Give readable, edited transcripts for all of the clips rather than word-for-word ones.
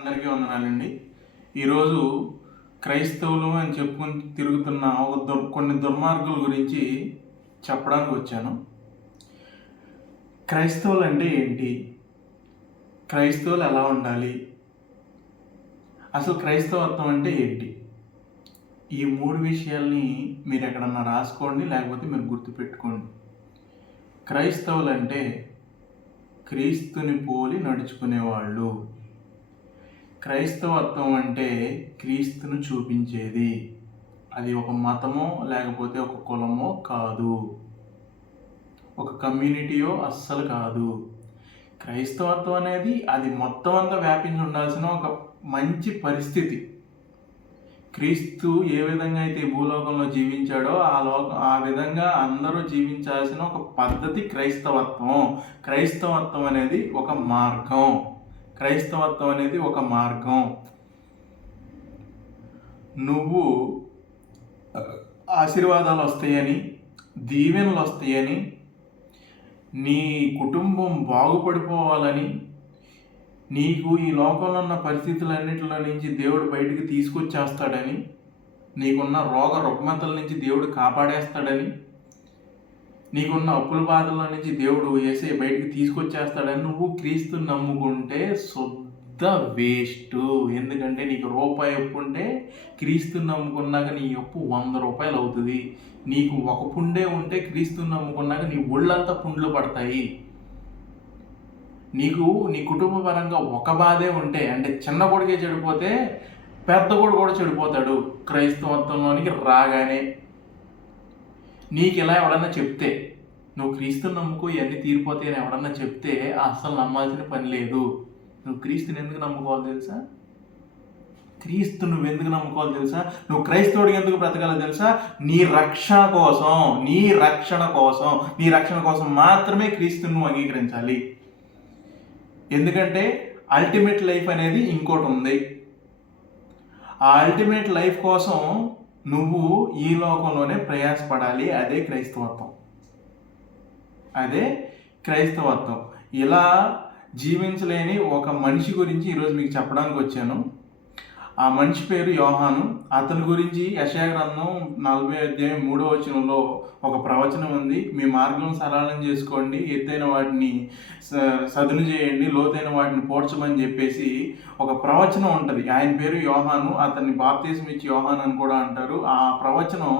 అందరికీ వందనాలండి. ఈరోజు క్రైస్తవులు అని చెప్పుకొని తిరుగుతున్న కొన్ని దుర్మార్గుల గురించి చెప్పడానికి వచ్చాను. క్రైస్తవులు అంటే ఏంటి? క్రైస్తవులు ఎలా ఉండాలి? అసలు క్రైస్తవత్వం అంటే ఏంటి? ఈ 3 విషయాల్ని మీరు ఎక్కడన్నా రాసుకోండి, లేకపోతే మీరు గుర్తుపెట్టుకోండి. క్రైస్తవులు అంటే క్రీస్తుని పోలి నడుచుకునేవాళ్ళు. క్రైస్తవత్వం అంటే క్రీస్తును చూపించేది. అది ఒక మతమో లేకపోతే ఒక కులమో కాదు, ఒక కమ్యూనిటీయో అస్సలు కాదు. క్రైస్తవత్వం అనేది అది మొత్తం అంతా వ్యాపించి ఉండాల్సిన ఒక మంచి పరిస్థితి. క్రీస్తు ఏ విధంగా అయితే భూలోకంలో జీవించాడో ఆ విధంగా అందరూ జీవించాల్సిన ఒక పద్ధతి క్రైస్తవత్వం. క్రైస్తవత్వం అనేది ఒక మార్గం. క్రైస్తవత్వం అనేది ఒక మార్గం. నువ్వు ఆశీర్వాదాలు వస్తాయని, దీవెనలు వస్తాయని, నీ కుటుంబం బాగుపడిపోవాలని, నీకు ఈ లోకంలో ఉన్న పరిస్థితులన్నింటిలో నుంచి దేవుడు బయటికి తీసుకొచ్చేస్తాడని, నీకున్న రుగ్మతల నుంచి దేవుడు కాపాడేస్తాడని, నీకున్న అప్పుల బాధల నుంచి దేవుడు యేసయ్య బయటికి తీసుకొచ్చేస్తాడని నువ్వు క్రీస్తుని నమ్ముకుంటే శుద్ధ వేస్ట్. ఎందుకంటే నీకు రూపాయి అప్పు ఉంటే క్రీస్తుని నమ్ముకున్నాక నీ అప్పు 100 రూపాయలు అవుతుంది. నీకు ఒక పుండే ఉంటే క్రీస్తుని నమ్ముకున్నాక నీ ఒళ్ళంతా పుండ్లు పడతాయి. నీకు నీ కుటుంబ పరంగా ఒక బాధే ఉంటే, అంటే చిన్న కొడుకే చెడిపోతే పెద్ద కొడుకు కూడా చెడిపోతాడు క్రైస్తవత్వంలోనికి రాగానే. నీకు ఇలా ఎవడన్నా చెప్తే, నువ్వు క్రీస్తుని నమ్ముకో ఇవన్నీ తీరిపోతాయని ఎవడన్నా చెప్తే అస్సలు నమ్మాల్సిన పని లేదు. నువ్వు క్రీస్తుని ఎందుకు నమ్ముకోవాలి తెలుసా? క్రీస్తు నువ్వు ఎందుకు నమ్ముకోవాలి తెలుసా? నువ్వు క్రైస్తవుడికి ఎందుకు బ్రతకాలో తెలుసా? నీ రక్షణ కోసం, నీ రక్షణ కోసం మాత్రమే క్రీస్తుని నువ్వు అంగీకరించాలి. ఎందుకంటే అల్టిమేట్ లైఫ్ అనేది ఇంకోటి ఉంది. ఆ అల్టిమేట్ లైఫ్ కోసం నువ్వు ఈ లోకంలోనే ప్రయాసపడాలి. అదే క్రైస్తవత్వం. ఇలా జీవించలేని ఒక మనిషి గురించి ఈరోజు మీకు చెప్పడానికి వచ్చాను. ఆ మనిషి పేరు యోహాను. అతని గురించి యెషయా గ్రంథం 40వ అధ్యాయం 3వ వచనంలో ఒక ప్రవచనం ఉంది. మీ మార్గం సరళం చేసుకోండి, ఎత్తైన వాటిని సదును చేయండి, లోతైన వాటిని పోడ్చమని చెప్పేసి ఒక ప్రవచనం ఉంటుంది. ఆయన పేరు యోహాను. అతన్ని బాప్తిసం ఇచ్చి యోహాను అని కూడా అంటారు. ఆ ప్రవచనం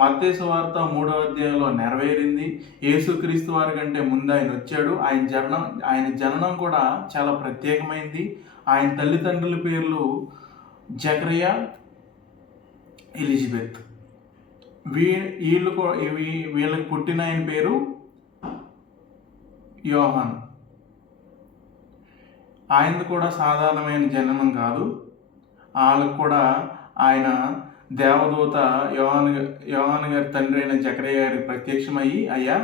మత్తయి సువార్త 3వ అధ్యాయంలో నెరవేరింది. యేసుక్రీస్తు వారి కంటే ముందు ఆయన వచ్చాడు. ఆయన జననం కూడా చాలా ప్రత్యేకమైంది. ఆయన తల్లిదండ్రుల పేర్లు జకరియా, ఎలిజబెత్. వీళ్ళకి పుట్టిన ఆయన పేరు యోహాను. ఆయనది కూడా సాధారణమైన జననం కాదు. వాళ్ళకు కూడా ఆయన దేవదూత యోహాను గారి తండ్రి అయిన జకరియా గారికి ప్రత్యక్షమయ్యి, అయ్యా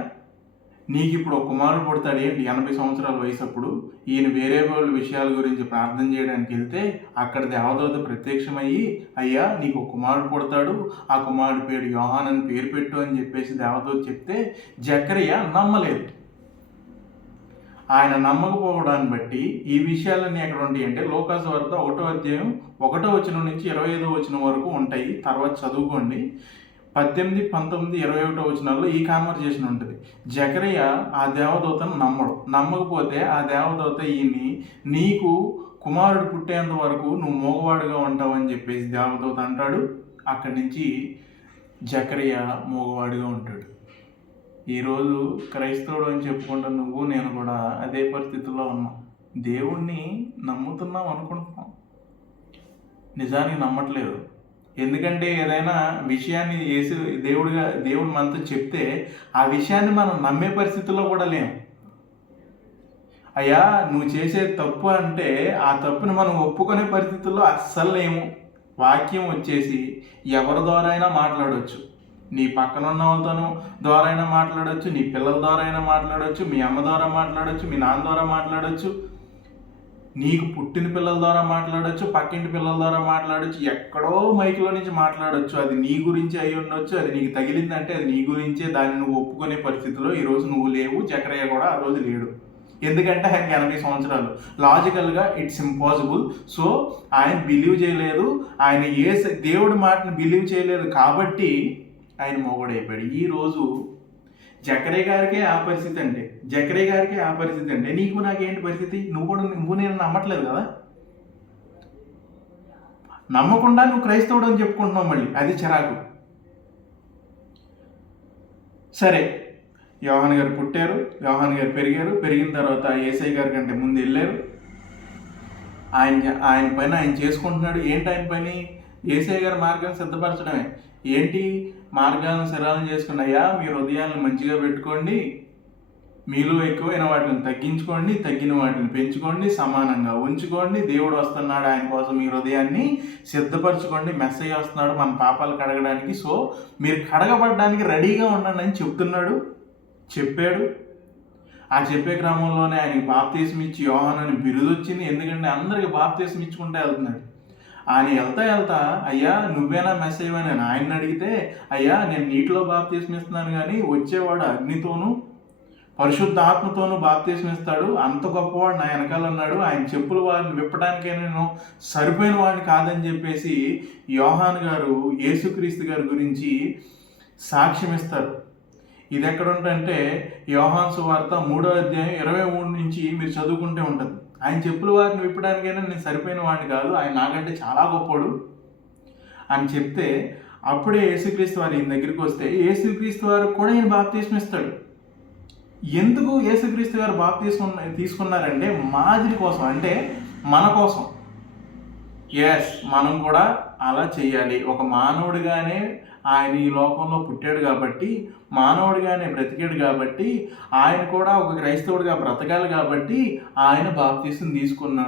నీకు ఇప్పుడు ఒక కుమారుడు పుడతాడు. ఏంటి 80 సంవత్సరాల వయసు అప్పుడు. ఈయన వేరే వాళ్ళ విషయాల గురించి ప్రార్థన చేయడానికి వెళ్తే అక్కడ దేవదూత ప్రత్యక్షమయ్యి, అయ్యా నీకు ఒక కుమారుడు పుడతాడు, ఆ కుమారుడు పేరు యోహాన్ అని పేరు పెట్టు అని చెప్పేసి దేవదూత చెప్తే జకరియా నమ్మలేదు. ఆయన నమ్మకపోవడాన్ని బట్టి ఈ విషయాలన్నీ ఎక్కడ ఉంటాయి అంటే లూకా సువార్త 1వ అధ్యాయం 1వ వచనం నుంచి 25వ వచనం వరకు ఉంటాయి. తర్వాత చదువుకోండి. 18, 19, 21వ వచనాల్లో ఈ కాన్వర్జేషన్ ఉంటుంది. జకరియా ఆ దేవదూతను నమ్మకపోతే ఆ దేవదూత ఈయన్ని నీకు కుమారుడు పుట్టేంత వరకు నువ్వు మోగవాడుగా ఉంటావు అని చెప్పేసి దేవదూత అంటాడు. అక్కడి నుంచి జకరియా మోగవాడుగా ఉంటాడు. ఈరోజు క్రైస్తవుడు అని చెప్పుకుంటా నువ్వు నేను కూడా అదే పరిస్థితుల్లో ఉన్నాం. దేవుణ్ణి నమ్ముతున్నాం అనుకుంటున్నాం, నిజానికి నమ్మట్లేదు. ఎందుకంటే ఏదైనా విషయాన్ని దేవుడు మనతో చెప్తే ఆ విషయాన్ని మనం నమ్మే పరిస్థితుల్లో కూడా లేము. అయ్యా నువ్వు చేసే తప్పు అంటే ఆ తప్పుని మనం ఒప్పుకునే పరిస్థితుల్లో అస్సలు లేము. వాక్యం వచ్చేసి ఎవరి ద్వారా అయినా మాట్లాడవచ్చు. నీ పక్కన ఉన్న వాళ్ళతో ద్వారా అయినా మాట్లాడవచ్చు, నీ పిల్లల ద్వారా అయినా మాట్లాడవచ్చు, మీ అమ్మ ద్వారా మాట్లాడవచ్చు, మీ నాన్న ద్వారా మాట్లాడవచ్చు, నీకు పుట్టిన పిల్లల ద్వారా మాట్లాడచ్చు, పక్కింటి పిల్లల ద్వారా మాట్లాడచ్చు, ఎక్కడో మైక్లో నుంచి మాట్లాడచ్చు. అది నీ గురించి అయి ఉండొచ్చు. అది నీకు తగిలిందంటే అది నీ గురించే. దాన్ని నువ్వు ఒప్పుకునే పరిస్థితిలో ఈరోజు నువ్వు లేవు. జకరియా కూడా ఆ రోజు లేడు. ఎందుకంటే ఆయనకి 80 సంవత్సరాలు. లాజికల్గా ఇట్స్ ఇంపాసిబుల్. సో ఆయన బిలీవ్ చేయలేదు, ఆయన దేవుడి మాటను బిలీవ్ చేయలేదు కాబట్టి ఆయన మొగుడైపోయాడు. ఈరోజు జకరే గారికే ఆ పరిస్థితి అంటే, నీకు నాకేంటి పరిస్థితి? నువ్వు నేను నమ్మట్లేదు కదా, నమ్మకుండా నువ్వు క్రైస్తవుడు అని చెప్పుకుంటున్నావు, మళ్ళీ అది చిరాకు. సరే, యోహాన్ గారు పుట్టారు, యోహాన్ గారు పెరిగిన తర్వాత యేసయ్య గారి కంటే ముందు వెళ్ళారు. ఆయన పని ఆయన చేసుకుంటున్నాడు. ఏంటి ఆయన పని? యేసయ్య గారి మార్గాన్ని సిద్ధపరచడమే. ఏంటి? మార్గాలను సరళం చేసుకున్నాయా, మీ హృదయాలను మంచిగా పెట్టుకోండి, మీలో ఎక్కువైన వాటిని తగ్గించుకోండి, తగ్గిన వాటిని పెంచుకోండి, సమానంగా ఉంచుకోండి, దేవుడు వస్తున్నాడు, ఆయన కోసం మీ హృదయాన్ని సిద్ధపరచుకోండి, మెస్సయ్య వస్తున్నాడు మన పాపాలు కడగడానికి, సో మీరు కడగబడడానికి రెడీగా ఉండండి అని చెప్పాడు. ఆ చెప్పే క్రమంలోనే ఆయనకి బాప్తీసం ఇచ్చి యోహాను అని బిరుదు వచ్చింది. ఎందుకంటే అందరికి బాప్తీసం ఇచ్చుకుంటే వెళ్తున్నాడు. ఆయన వెళ్తా అయ్యా నువ్వేనా మెస్సయ్య అని ఆయన అడిగితే, అయ్యా నేను నీటిలో బాప్తీసం ఇస్తున్నాను కానీ వచ్చేవాడు అగ్నితోనూ పరిశుద్ధ ఆత్మతోనూ బాప్తీసం ఇస్తాడు, అంత గొప్పవాడు నా వెనకాల ఉన్నాడు, ఆయన చెప్పుల వారిని విప్పడానికే నేను సరిపోయిన వాడిని కాదని చెప్పేసి యోహాను గారు యేసుక్రీస్తు గారి గురించి సాక్ష్యం ఇస్తారు. ఇది ఎక్కడ ఉంటుందంటే యోహాను సువార్త 3వ అధ్యాయం 23 నుంచి మీరు చదువుకుంటే ఉంటుంది. ఆయన చెప్పుల వారిని విప్పడానికైనా నేను సరిపోయిన వాడిని కాదు, ఆయన నాకంటే చాలా గొప్పడు అని చెప్తే, అప్పుడే యేసుక్రీస్తు వారు ఈయన దగ్గరికి వస్తే యేసుక్రీస్తు వారు కూడా ఈయన బాప్తీసం ఇస్తాడు. ఎందుకు యేసుక్రీస్తు గారు బాప్తీసం తీసుకున్నారంటే మాదిరి కోసం, అంటే మన కోసం. మనం కూడా అలా చేయాలి. ఒక మానవుడిగానే ఆయన ఈ లోకంలో పుట్టాడు కాబట్టి, మానవుడిగానే బ్రతికాడు కాబట్టి, ఆయన కూడా ఒక క్రైస్తవుడిగా బ్రతకాలి కాబట్టి ఆయన బాప్తీసం తీసుకున్న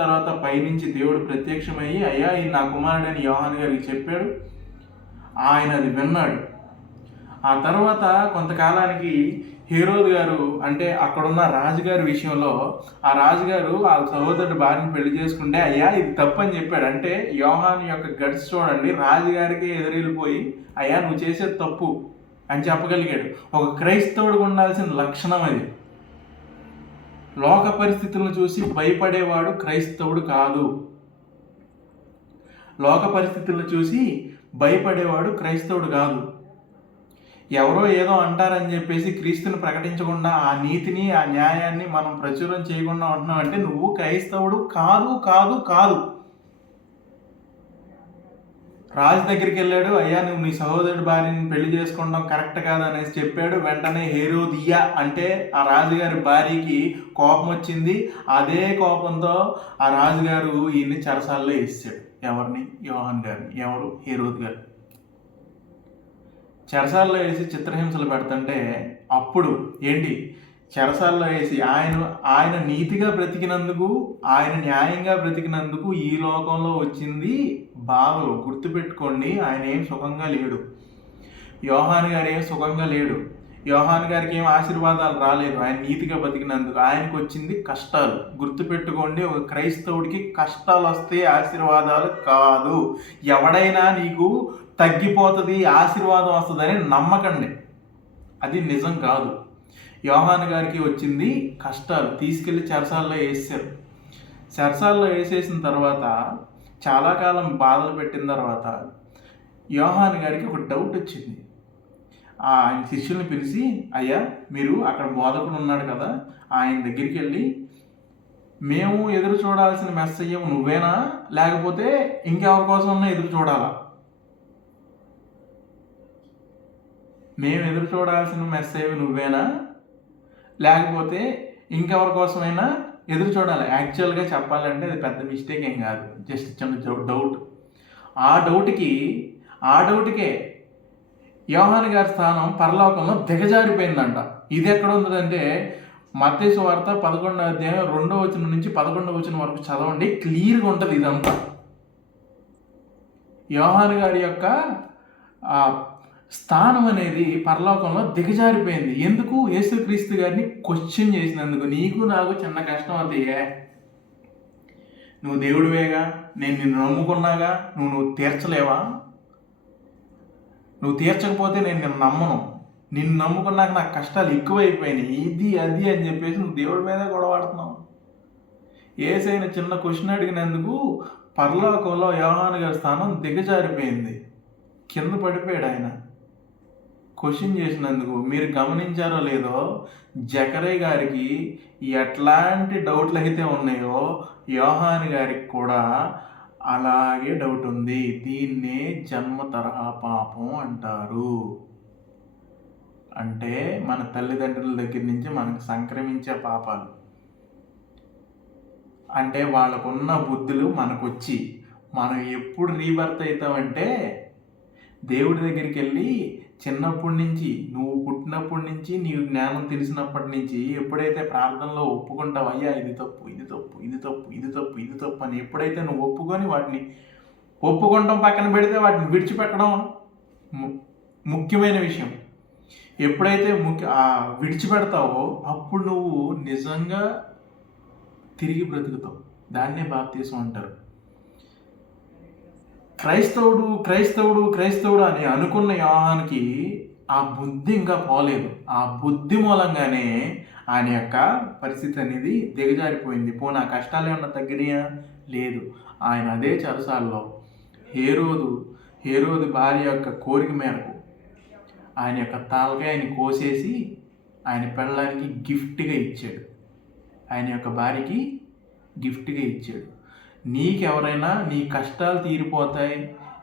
తర్వాత పైనుంచి దేవుడు ప్రత్యక్షమయ్యి, అయ్యా ఈ నా కుమారుడని యోహాను గారికి చెప్పాడు. ఆయన అది విన్నాడు. ఆ తర్వాత కొంతకాలానికి హేరోదు గారు, అంటే అక్కడున్న రాజుగారి విషయంలో, ఆ రాజుగారు వాళ్ళ సహోదరుడు భార్యను పెళ్లి చేసుకుంటే, అయ్యా ఇది తప్పు అని చెప్పాడు. అంటే యోహాను యొక్క గట్స్ చూడండి, రాజుగారికి ఎదురెళ్ళిపోయి అయ్యా నువ్వు చేసేది తప్పు అని చెప్పగలిగాడు. ఒక క్రైస్తవుడికి ఉండాల్సిన లక్షణం అది. లోక పరిస్థితులను చూసి భయపడేవాడు క్రైస్తవుడు కాదు. లోక పరిస్థితులను చూసి భయపడేవాడు క్రైస్తవుడు కాదు. ఎవరో ఏదో అంటారని చెప్పేసి క్రీస్తుని ప్రకటించకుండా, ఆ నీతిని ఆ న్యాయాన్ని మనం ప్రచురం చేయకుండా ఉంటున్నాం అంటే నువ్వు క్రైస్తవుడు కాదు. రాజు దగ్గరికి వెళ్ళాడు, అయ్యా నువ్వు నీ సహోదరుడి భార్యని పెళ్లి చేసుకోవడం కరెక్ట్ కాదనేసి చెప్పాడు. వెంటనే హేరోదియా అంటే ఆ రాజుగారి భార్యకి కోపం వచ్చింది. అదే కోపంతో ఆ రాజుగారు ఈయన్ని చెరసాల్లో వేసాడు. ఎవరిని? యోహాను గారిని. ఎవరు? హేరోదు గారు. చెరసాల్లో వేసి చిత్రహింసలు పెడుతుంటే అప్పుడు ఏంటి, చెరసాల్లో వేసి ఆయన నీతిగా బ్రతికినందుకు, ఆయన న్యాయంగా బ్రతికినందుకు ఈ లోకంలో వచ్చింది బాధలు. గుర్తుపెట్టుకోండి, ఆయన ఏం సుఖంగా లేడు, యోహాను గారు ఏం సుఖంగా లేడు, యోహాను గారికి ఏం ఆశీర్వాదాలు రాలేదు. ఆయన నీతిగా బతికినందుకు ఆయనకు వచ్చింది కష్టాలు. గుర్తుపెట్టుకోండి, ఒక క్రైస్తవుడికి కష్టాలు వస్తే ఆశీర్వాదాలు కాదు. ఎవడైనా నీకు తగ్గిపోతుంది ఆశీర్వాదం వస్తుందని నమ్మకండి, అది నిజం కాదు. యోహాను గారికి వచ్చింది కష్టాలు. తీసుకెళ్ళి చెరసాల్లో వేసారు. చెరసాల్లో వేసేసిన తర్వాత చాలా కాలం బాధలు పెట్టిన తర్వాత యోహాను గారికి ఒక డౌట్ వచ్చింది. ఆయన శిష్యుల్ని పిలిచి, అయ్యా మీరు అక్కడ బోధకుడు ఉన్నాడు కదా, ఆయన దగ్గరికి వెళ్ళి, మేము ఎదురు చూడాల్సిన మెస్సయ్య నువ్వేనా, లేకపోతే ఇంకెవరి కోసం ఉన్నా ఎదురు చూడాలా? మేము ఎదురు చూడాల్సిన మెస్సయ్య నువ్వేనా, లేకపోతే ఇంకెవరి కోసమైనా ఎదురు చూడాలి? యాక్చువల్గా చెప్పాలంటే అది పెద్ద మిస్టేక్ ఏం కాదు, జస్ట్ చిన్న డౌట్. ఆ డౌట్కే యోహాను గారి స్థానం పరలోకంలో దిగజారిపోయిందంట. ఇది ఎక్కడ ఉందంటే మత్తయి సువార్త 11వ అధ్యాయం 2వ వచనం నుంచి 11వ వచనం వరకు చదవండి, క్లియర్గా ఉంటుంది ఇదంతా. యోహాను గారి యొక్క స్థానం అనేది పరలోకంలో దిగజారిపోయింది. ఎందుకు? యేసుక్రీస్తు గారిని క్వశ్చన్ చేసినందుకు. నీకు నాకు చిన్న కష్టం అవుతాయే, నువ్వు దేవుడివేగా, నేను నిన్ను నమ్ముకున్నాగా, నువ్వు తీర్చలేవా? నువ్వు తీర్చకపోతే నేను నిన్ను నమ్మను. నిన్ను నమ్ముకున్నాక నాకు కష్టాలు ఎక్కువైపోయినాయి, ఇది అది అని చెప్పేసి నువ్వు దేవుడి మీదే గొడవాడుతున్నావు. యేసయ్యను చిన్న క్వశ్చన్ అడిగినందుకు పరలోకంలో యోహాను గారి స్థానం దిగజారిపోయింది, కింద పడిపోయాడు ఆయన క్వశ్చన్ చేసినందుకు. మీరు గమనించారో లేదో, జకరయ్య గారికి ఎట్లాంటి డౌట్లు అయితే ఉన్నాయో యోహాను గారికి కూడా అలాగే డౌట్ ఉంది. దీన్నే జన్మ తరహా పాపం అంటారు. అంటే మన తల్లిదండ్రుల దగ్గర నుంచి మనకు సంక్రమించే పాపాలు. అంటే వాళ్ళకున్న బుద్ధులు మనకొచ్చి మనం ఎప్పుడు రీబర్త్ అవుతామంటే, దేవుడి దగ్గరికి వెళ్ళి చిన్నప్పటి నుంచి, నువ్వు పుట్టినప్పటి నుంచి, నీవు జ్ఞానం తెలిసినప్పటి నుంచి ఎప్పుడైతే ప్రార్థనలో ఒప్పుకుంటావు, అయ్యా ఇది తప్పు, ఇది తప్పు, ఇది తప్పు, ఇది తప్పు, ఇది తప్పు అని ఎప్పుడైతే నువ్వు ఒప్పుకొని వాటిని ఒప్పుకుంటాం పక్కన పెడితే వాటిని విడిచిపెట్టడం ముఖ్యమైన విషయం. ఎప్పుడైతే విడిచిపెడతావో అప్పుడు నువ్వు నిజంగా తిరిగి బ్రతుకుతావు. దాన్నే బాప్తీసం అంటారు. క్రైస్తవుడు క్రైస్తవుడు క్రైస్తవుడు అని అనుకున్న యోహానుకి ఆ బుద్ధి ఇంకా పోలేదు. ఆ బుద్ధి మూలంగానే ఆయన యొక్క పరిస్థితి అనేది దిగజారిపోయింది. పోనీ ఆ కష్టాలు ఏమన్నా తగ్గినాయా? లేదు. ఆయన అదే చెరసాల్లో హేరోదు భార్య యొక్క కోరిక మేరకు ఆయన యొక్క తలకాయని కోసేసి ఆయన పెళ్ళానికి గిఫ్ట్గా ఇచ్చాడు. ఆయన యొక్క భార్యకి గిఫ్ట్గా ఇచ్చాడు. నీకెవరైనా నీ కష్టాలు తీరిపోతాయి,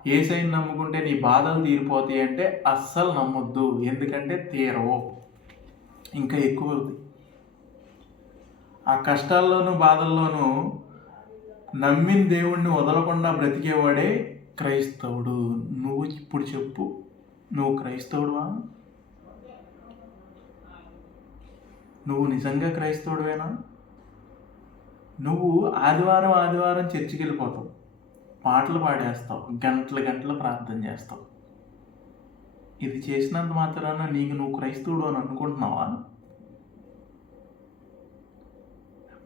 యేసయ్యని నమ్ముకుంటే నీ బాధలు తీరిపోతాయి అంటే అస్సలు నమ్మొద్దు. ఎందుకంటే తీరవు, ఇంకా ఎక్కువ అవుతాయి. ఆ కష్టాల్లోనూ బాధల్లోనూ నమ్మిన దేవుణ్ణి వదలకుండా బ్రతికేవాడే క్రైస్తవుడు. నువ్వు ఇప్పుడు చెప్పు, నువ్వు క్రైస్తవుడువా? నువ్వు నిజంగా క్రైస్తవుడువేనా? నువ్వు ఆదివారం చర్చికి వెళ్ళిపోతావు, పాటలు పాడేస్తావు, గంటలు ప్రార్థన చేస్తావు. ఇది చేసినంత మాత్రాన నీకు నువ్వు క్రైస్తవుడు అని అనుకుంటున్నావా?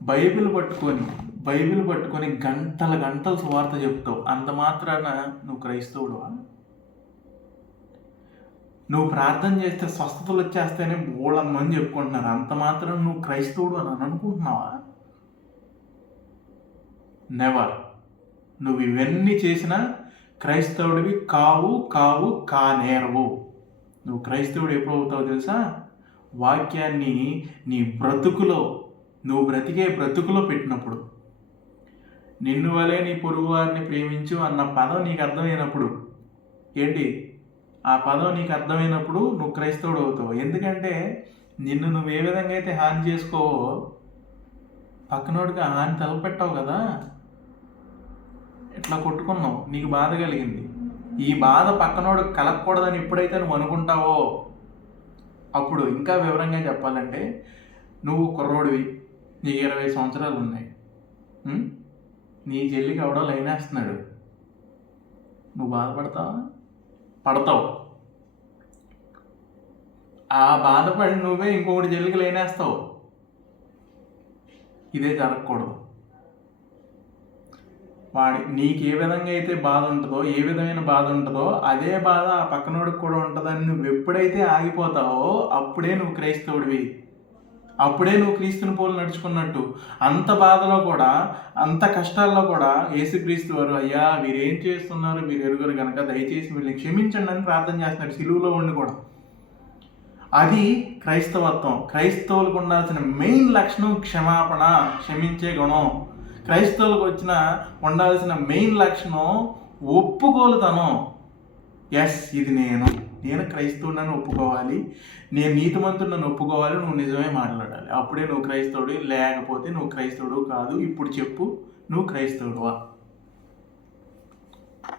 బైబిల్ పట్టుకొని గంటలు సువార్త చెప్తావు, అంత మాత్రాన నువ్వు క్రైస్తవుడువా? నువ్వు ప్రార్థన చేస్తే స్వస్థతలు వచ్చేస్తేనే బోళందని చెప్పుకుంటున్నారు, అంత మాత్రం నువ్వు క్రైస్తవుడు అని అనుకుంటున్నావా? నెవర్. నువ్వు ఇవన్నీ చేసినా క్రైస్తవుడివి కానేరవు. నువ్వు క్రైస్తవుడు ఎప్పుడు అవుతావు తెలుసా? వాక్యాన్ని నీ బ్రతుకులో, నువ్వు బ్రతికే బ్రతుకులో పెట్టినప్పుడు. నిన్ను వలే నీ పొరుగు వారిని ప్రేమించు అన్న పదం నీకు అర్థమైనప్పుడు. ఏంటి ఆ పదం నీకు అర్థమైనప్పుడు నువ్వు క్రైస్తవుడు అవుతావు. ఎందుకంటే నిన్ను నువ్వు ఏ విధంగా అయితే హాని చేసుకోవో పక్కనోడికి ఆ హాని తలపెట్టావు కదా, ఇట్లా కొట్టుకున్నావు, నీకు బాధ కలిగింది. ఈ బాధ పక్కనోడికి కలగకూడదని ఎప్పుడైతే నువ్వు అనుకుంటావో అప్పుడు, ఇంకా వివరంగా చెప్పాలంటే, నువ్వు కుర్రోడివి, నీకు 20 సంవత్సరాలు ఉన్నాయి, నీ చెల్లికి ఎవడో లైనేస్తున్నాడు, నువ్వు బాధపడతావా? పడతావు. ఆ బాధపడి నువ్వే ఇంకొకటి చెల్లికి లైనేస్తావు. ఇదే జరగకూడదు. నీకు ఏ విధంగా అయితే బాధ ఉంటుందో, ఏ విధమైన బాధ ఉంటుందో అదే బాధ ఆ పక్కనోడికి కూడా ఉంటుందని నువ్వు ఎప్పుడైతే ఆగిపోతావో అప్పుడే నువ్వు క్రైస్తవుడివి, అప్పుడే నువ్వు క్రీస్తుని పోలు నడుచుకున్నట్టు. అంత బాధలో కూడా, అంత కష్టాల్లో కూడా యేసుక్రీస్తు వారు, అయ్యా వీరేం చేస్తున్నారు మీరు ఎరుగురు కనుక దయచేసి వీళ్ళని క్షమించండి అని ప్రార్థన చేస్తున్నాడు, సిలువలో ఉండి కూడా. అది క్రైస్తవత్వం. క్రైస్తవులకు ఉండాల్సిన మెయిన్ లక్షణం క్షమాపణ, క్షమించే గుణం. క్రైస్తవులకు ఉండాల్సిన మెయిన్ లక్షణం ఒప్పుకోలుతనం. ఎస్, ఇది నేను క్రైస్తవుడని ఒప్పుకోవాలి, నేను నీతిమంతుడని ఒప్పుకోవాలి, నువ్వు నిజమే మాట్లాడాలి, అప్పుడే నువ్వు క్రైస్తవుడు. లేకపోతే నువ్వు క్రైస్తవుడు కాదు. ఇప్పుడు చెప్పు, నువ్వు క్రైస్తవుడువా?